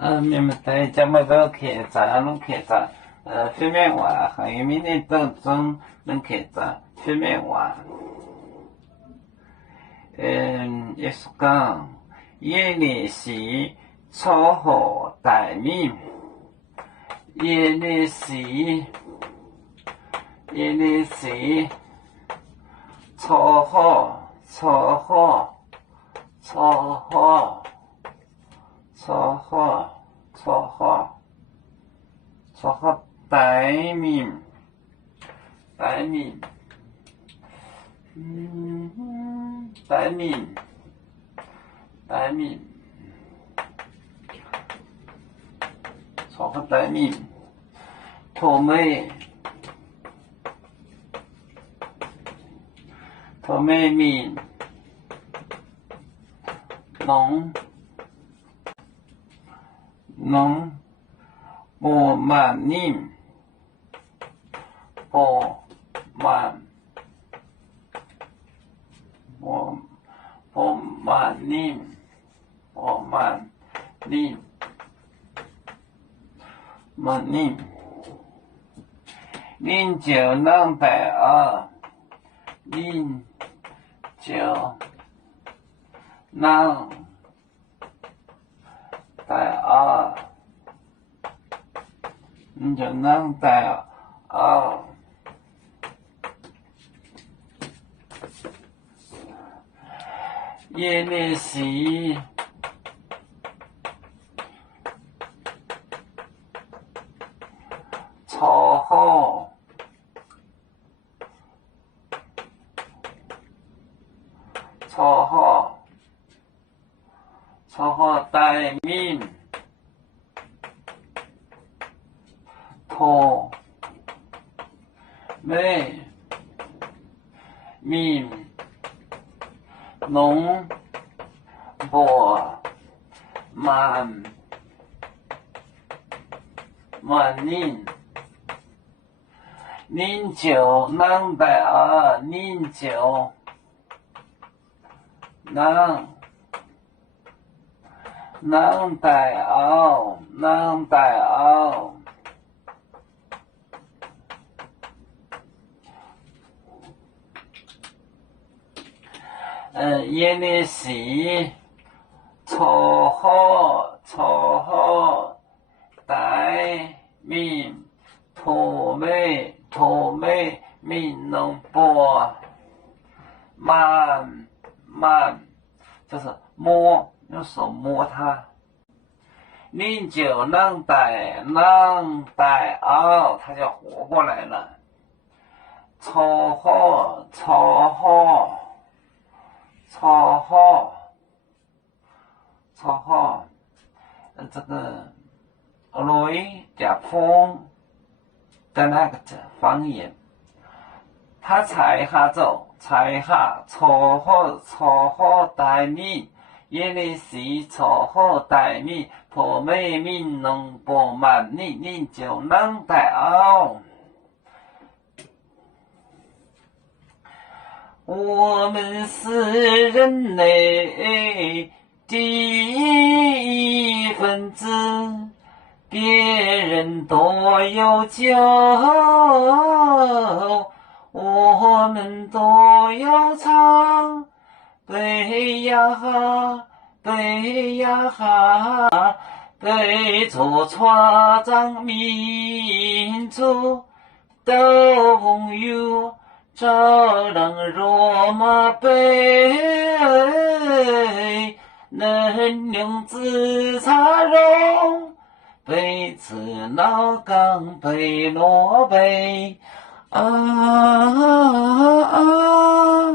明代这么多客栈，拢客栈，phía bên ngoài hay mình nên tự trong mình khách栈phía bên ngoài，也是讲，夜里是超好大面，夜里是超好大面，大面，超好大面，土妹面，农不满宁，宁就能带二，宁就能带二，你就能带二。夜里是超好，大面，土妹面，农不满宁，宁就能带二，宁就能带二，夜里是超好大面，土妹面农不满，就是摸，用手摸它，你就能带它就活过来了。超好，这个雷加风的那个方言，他踩下走，超好大面，夜里是超好大面，土妹面农不满你就能带哦。我们是人类第一分子，别人都有酒，我们都要唱。对呀哈，对着船长民族都有。朝让罗马杯，能用自茶容，杯子老钢杯罗杯啊。